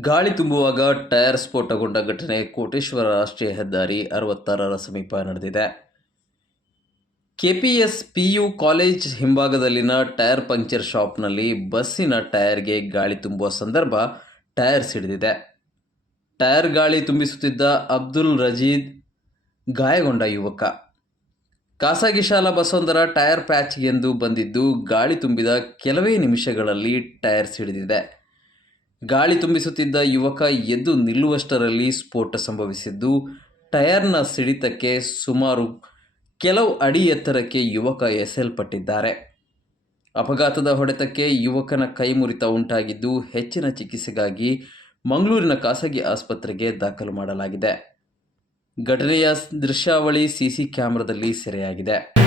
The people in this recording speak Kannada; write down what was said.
ಗಾಳಿ ತುಂಬುವಾಗ ಟೈರ್ ಸ್ಫೋಟಗೊಂಡ ಘಟನೆ ಕೋಟೇಶ್ವರ ರಾಷ್ಟ್ರೀಯ ಹೆದ್ದಾರಿ ಅರವತ್ತಾರರ ಸಮೀಪ ನಡೆದಿದೆ. ಕೆಪಿಎಸ್ ಪಿಯು ಕಾಲೇಜ್ ಹಿಂಭಾಗದಲ್ಲಿನ ಟೈರ್ ಪಂಕ್ಚರ್ ಶಾಪ್ನಲ್ಲಿ ಬಸ್ಸಿನ ಟೈರ್ಗೆ ಗಾಳಿ ತುಂಬುವ ಸಂದರ್ಭ ಟೈರ್ ಸಿಡಿದಿದೆ ಟೈರ್ ಗಾಳಿ ತುಂಬಿಸುತ್ತಿದ್ದ ಅಬ್ದುಲ್ ರಜೀದ್ ಗಾಯಗೊಂಡ ಯುವಕ. ಖಾಸಗಿ ಶಾಲಾ ಬಸ್ಸೊಂದರ ಟೈರ್ ಪ್ಯಾಚ್ಗೆಂದು ಬಂದಿದ್ದು ಗಾಳಿ ತುಂಬಿದ ಕೆಲವೇ ನಿಮಿಷಗಳಲ್ಲಿ ಟೈರ್ ಸಿಡಿದಿದೆ ಗಾಳಿ ತುಂಬಿಸುತ್ತಿದ್ದ ಯುವಕ ಎದ್ದು ನಿಲ್ಲುವಷ್ಟರಲ್ಲಿ ಸ್ಫೋಟ ಸಂಭವಿಸಿದ್ದು. ಟಯರ್ನ ಸಿಡಿತಕ್ಕೆ ಸುಮಾರು ಕೆಲವು ಅಡಿ ಎತ್ತರಕ್ಕೆ ಯುವಕ ಎಸೆಯಲ್ಪಟ್ಟಿದ್ದಾರೆ. ಅಪಘಾತದ ಹೊಡೆತಕ್ಕೆ ಯುವಕನ ಕೈ ಮುರಿತ ಉಂಟಾಗಿದ್ದು ಹೆಚ್ಚಿನ ಚಿಕಿತ್ಸೆಗಾಗಿ ಮಂಗಳೂರಿನ ಖಾಸಗಿ ಆಸ್ಪತ್ರೆಗೆ ದಾಖಲು ಮಾಡಲಾಗಿದೆ. ಘಟನೆಯ ದೃಶ್ಯಾವಳಿ ಸಿಸಿ ಕ್ಯಾಮೆರಾದಲ್ಲಿ ಸೆರೆಯಾಗಿದೆ.